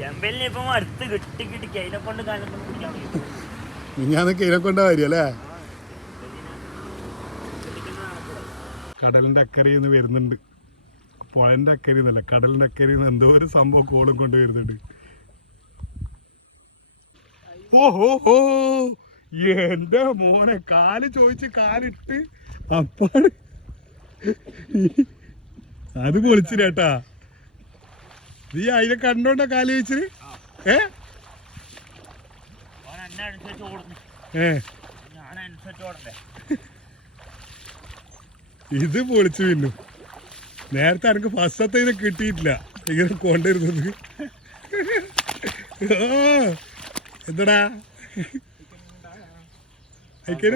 ചെമ്പലിനെ ഇപ്പം അടുത്ത് കിട്ടി കിട്ടി കൈനെ കൊണ്ട് കാലം കുടിക്കാൻ ഞാനൊക്കെ ഇതിനെ കൊണ്ടാ വരികയല്ലേ. കടലിന്റെ അക്കരയിൽ നിന്ന് വരുന്നുണ്ട്, പുഴന്റെ അക്കരയിൽ നിന്നല്ല കടലിന്റെ അക്കരയിൽ നിന്ന് എന്തോ ഒരു സംഭവം കോളും കൊണ്ട് വരുന്നുണ്ട്. ഓഹോ എന്റെ മോനെ, കാല് ചോദിച്ച് കാലിട്ട് അപ്പാട് അത് പൊളിച്ചിട്ടാ. നീ അതിനെ കണ്ടോണ്ടാ കാല് ചോദിച്ചത്? ഇത് പൊളിച്ചു. പിന്നു നേരത്തെ എനിക്ക് ഫസ്റ്റത്തെ ഇത് കിട്ടിയിട്ടില്ല ഇങ്ങനെ കൊണ്ടുവരുന്നത്. എന്താടാ അയക്കേ